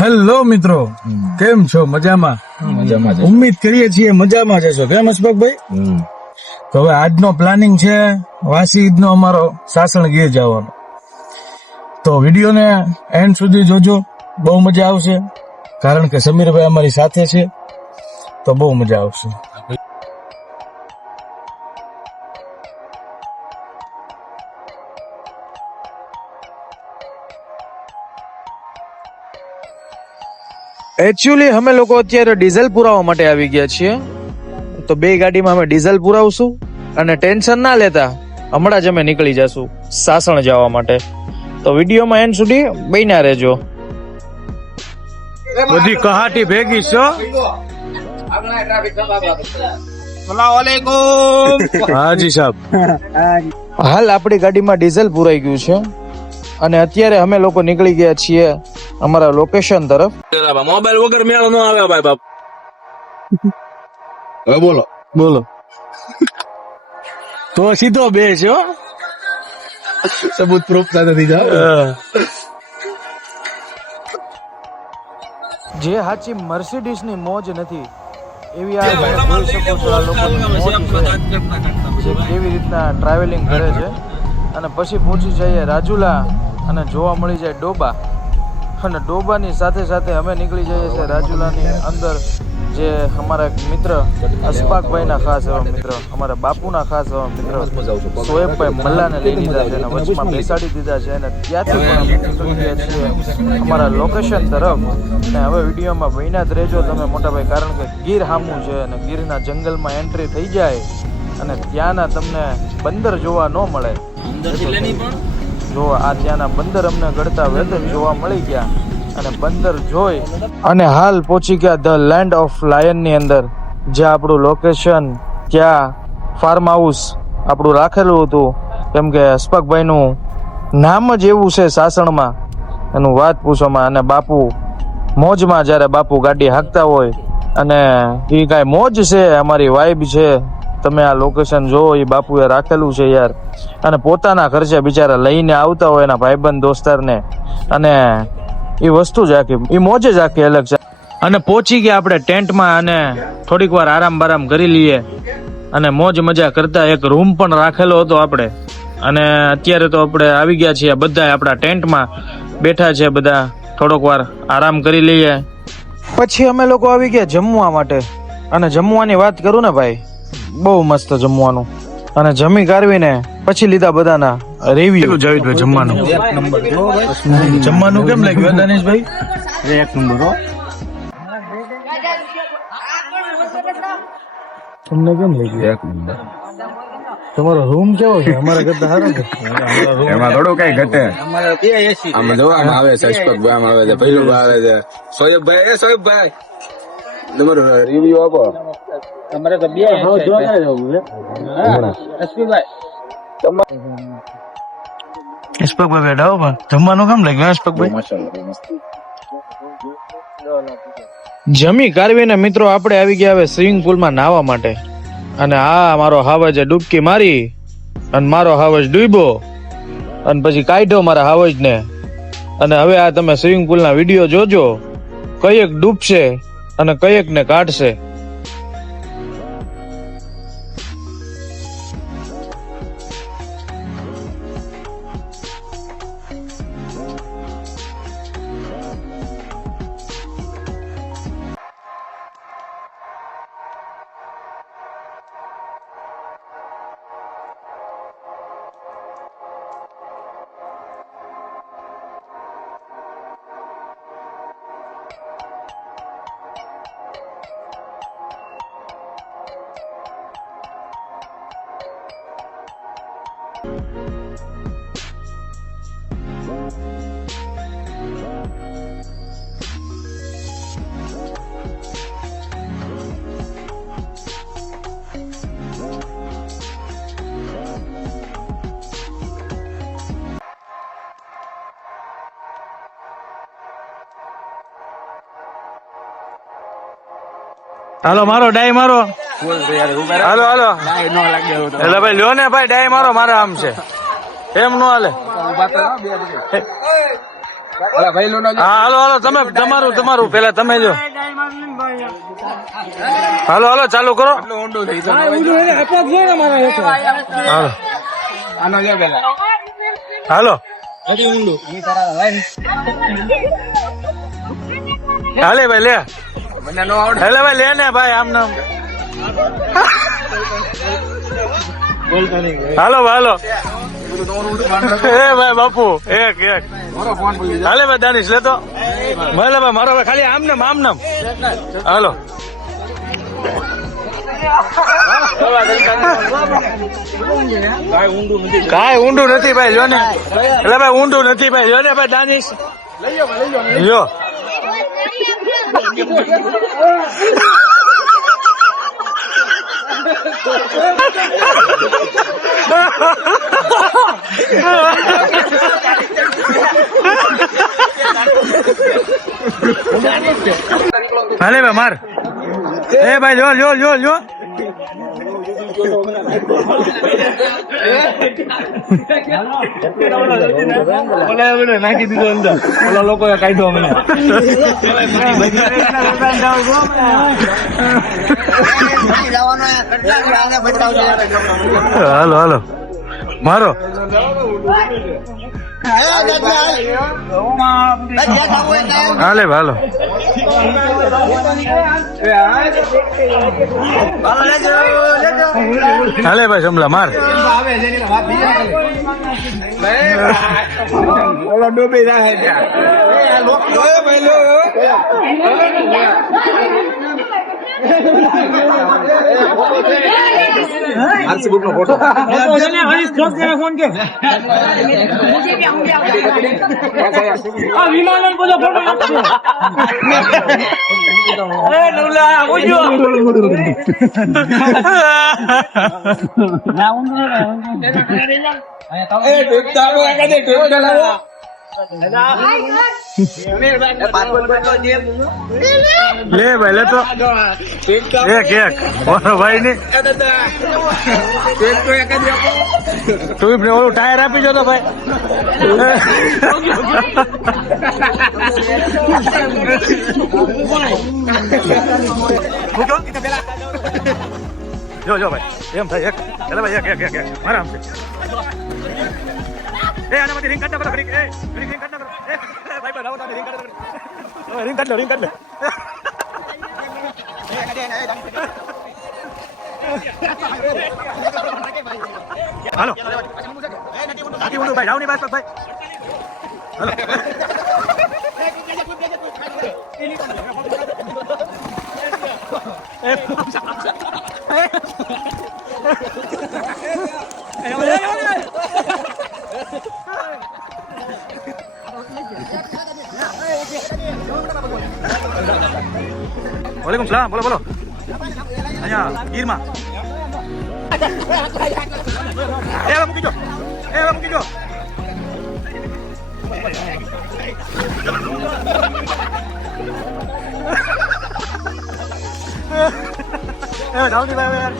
Hello મિત્રો, કેમ છો? મજામાં? ઉમ્મીદ કરીએ છીએ મજામાં જશો. કેમ અશફાકભાઈ? તો હવે આજનો પ્લાનિંગ છે વાસી ઈદનો અમારો સાસણ ગીર જવાનો. તો વિડીયોને એન્ડ સુધી જોજો, બહુ મજા આવશે. કારણ કે સમીરભાઈ અમારી સાથે છે, તો બહુ મજા આવશે. એકચ્યુઅલી અમે લોકો અત્યારે ડીઝલ પુરાવા માટે આવી ગયા છીએ. તો બે ગાડીમાં અમે ડીઝલ પુરાવશું અને ટેન્શન ના લેતા હમણાં જ અમે નીકળી જશું સાસણ જવા માટે. તો વિડીયોમાં એન્ડ સુધી બન્યા રહેજો. બધી કહાટી ભેગી છો. હાજી સાહેબ, હાલ આપણી ગાડીમાં ડીઝલ પુરાઈ ગયું છે અને અત્યારે અમે લોકો નીકળી ગયા છીએ અમારા લોકેશન તરફ. મોબાઈલ વગર મેળો ન આવે ભાઈ બાપ. હવે બોલો બોલો તો સીધો બે છે હો. સબૂત પ્રૂફ સાથે થઈ જાવ. જે સાચી મર્સિડીઝ ની મોજ નથી એવી આ તમે જોઈ શકો છો આ લોકોની મોજ છે, જે કેવી રીતના ટ્રાવેલિંગ કરે છે. અને પછી પહોંચી જઈએ રાજુલા અને જોવા મળી જાય ડોબા. અને ડોબાની સાથે સાથે અમે નીકળી જઈએ છીએ રાજુલાની અંદર, જે અમારા એક મિત્ર અશફાકભાઈના ખાસ એવા મિત્ર, અમારા બાપુના ખાસ એવા મિત્ર સોએબભાઈ મલ્લાને લઈ લીધા છે અને વચમાં બેસાડી દીધા છે. અને ત્યાંથી પણ અમે નીકળી ગયા છીએ અમારા લોકેશન તરફ. અને હવે વિડીયોમાં બન્યા જ રહેજો તમે મોટાભાઈ, કારણ કે ગીર હામું છે અને ગીરના જંગલમાં એન્ટ્રી થઈ જાય અને ત્યાંના તમને બંદર જોવા ન મળે. જો આ ત્યાંના બંદર અમને ગળતા વેધર જોવા મળી ગયા અને બંદર જોઈ અને હાલ પહોંચી ગયા ધ લેન્ડ ઓફ લાયન ની અંદર, જ્યાં આપણું લોકેશન, ત્યાં ફાર્મ હાઉસ આપણું રાખેલું હતું. કેમ કે અશફાકભાઈ નું નામ જ એવું છે સાસણમાં, એનું વાત પૂછોમાં. અને બાપુ મોજમાં, જ્યારે બાપુ ગાડી હાંકતા હોય અને એ કાંઈ મોજ છે, અમારી વાઇબ છે. તમે આ લોકેશન જોવો, એ બાપુએ રાખેલું છે યાર. અને પોતાના ખર્ચે બિચારા લઈને આવતા હોય એના ભાઈબંધ દોસ્તારને, અને એ વસ્તુ જ આખી, એ મોજ જ આખી અલગ છે. અને પહોંચી ગયા આપણે ટેન્ટમાં અને થોડીક વાર આરામ બારામ કરી લઈએ અને મોજ મજા કરતા એક રૂમ પણ રાખેલો હતો આપણે. અને અત્યારે તો આપણે આવી ગયા છીએ બધા આપણા ટેન્ટમાં બેઠા છે બધા, થોડોક વાર આરામ કરી લઈએ. પછી અમે લોકો આવી ગયા જમવા માટે. અને જમવાની વાત કરું ને ભાઈ, બહુ મસ્ત જમવાનું. અને જમી કારવીને પછી લીધા બધાના રિવ્યુ. જાવેદભાઈ જમવાનું જમવાનું કેમ લાગ્યું દાનેશભાઈ? એક નંબર હો. તમને કેમ લાગ્યું? એક નંબર. તમારો રૂમ કેવો છે? અમારા કરતા સારો છે. એમાં થોડું કઈ ઘટે. આમાં જોવામાં આવે છે, અશફાકભાઈ આમ આવે છે, પહેલું આવે છે સોએબભાઈ. સોએબભાઈ તમારો રિવ્યુ આપો. તમારે તો બે અશફાકભાઈ બેઠા હો, પણ જમવાનું કેમ લાગ્યું અશફાકભાઈ? જમી કારવીને મિત્રો આપણે આવી ગયા હવે સ્વિમિંગ પુલમાં નાહવા માટે. અને આ મારો હાવજે ડૂબકી મારી અને મારો હાવજ ડૂબ્યો અને પછી કાઢ્યો મારા હાવજને. અને હવે આ તમે સ્વિમિંગ પુલના વિડીયો જોજો, કયેક ડૂબશે અને કયેક ને કાઢશે. હાલો મારો ડાય મારો. હાલો હાલો એટલે ભાઈ લ્યો ને ભાઈ, ડાય મારો, મારે આમ છે એમ નો હાલે. ઓલા ભાઈ લો હા હાલો હાલો તમે તમારું પેલા તમે જો હાલો હાલો ચાલુ કરો ઊંડું થઈ હાલો આનો જો પેલા હાલો હાલે ભાઈ લે મને નો આવડે હાલે ભાઈ લે ને ભાઈ આમ નામ હાલો હાલો એ ભાઈ બાપુ એક મારો ફોન ભૂલી હાલે ભાઈ દાનિશ લેતો ભલે ભાઈ મારો ભાઈ ખાલી આમ નામ હાલો કાંઈ ઊંડું નથી ભાઈ જો ને એટલે ભાઈ ઊંડું નથી ભાઈ જો ને ભાઈ દાનિશ લ્યો હાલે ભાઈ માર એ ભાઈ જો નાખી દીધો અંદર ઓલા લોકોએ કાઢ્યો મને હાલો મારો હાલે હાલો હાલે ભાઈ સમલા માર ઓલા ડૂબી જાય આરસીબુક નો ફોટો લે ભાઈ લે તો એક મારો ભાઈ ને તું ઓલું ટાયર આપી જો તો ભાઈ જો ભાઈ એમ થાય એક ભાઈ એક આરામથી આનામાંથી રિંગ કાઢ ના કરો રિંગ કાઢ ના કરો ભાઈ રાવો તમે રિંગ કાઢ રિંગ કાઢ લો હાલો આથી ઊંડું ભાઈ રાવની બાસ ભાઈ હાલો વાલેકુમ સલામ બોલો અહીંયા ગીરમાં મૂકી જો જાઉં ભાઈ યાર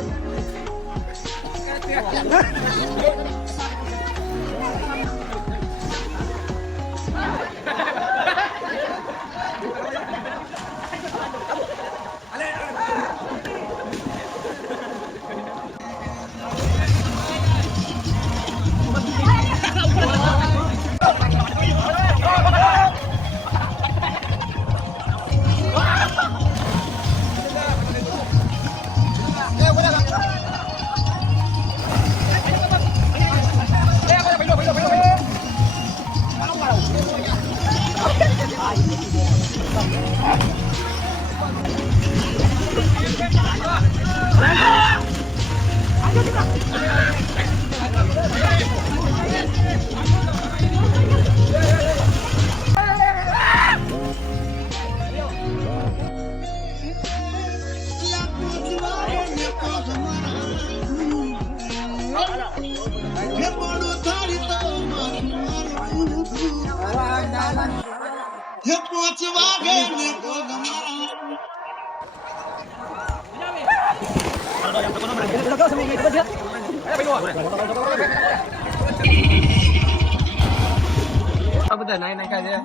બધા નાઈ નાખ્યા છે.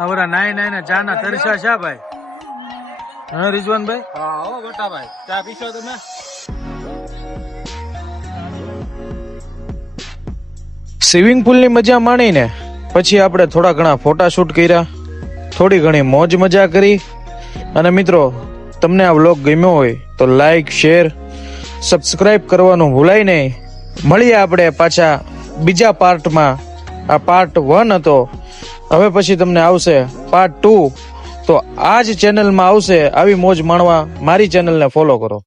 આવરા નાઈ નાઈ ને ચા ના તરસ્યા છે ભાઈ. હા રિઝવાનભાઈ, હા હો મોટા ભાઈ, ચા પીશો તમે? સ્વિમિંગ પુલની મજા માણીને પછી આપણે થોડા ઘણા ફોટા શૂટ કર્યા, થોડી ઘણી મોજ મજા કરી. અને મિત્રો, તમને આ વ્લોગ ગમ્યો હોય તો લાઈક, શેર, સબસ્ક્રાઇબ કરવાનું ભૂલાય નહીં. મળીએ આપણે પાછા બીજા પાર્ટમાં. આ પાર્ટ 1 હતો, હવે પછી તમને આવશે પાર્ટ 2. તો આ જ ચેનલમાં આવશે. આવી મોજ માણવા મારી ચેનલને ફોલો કરો.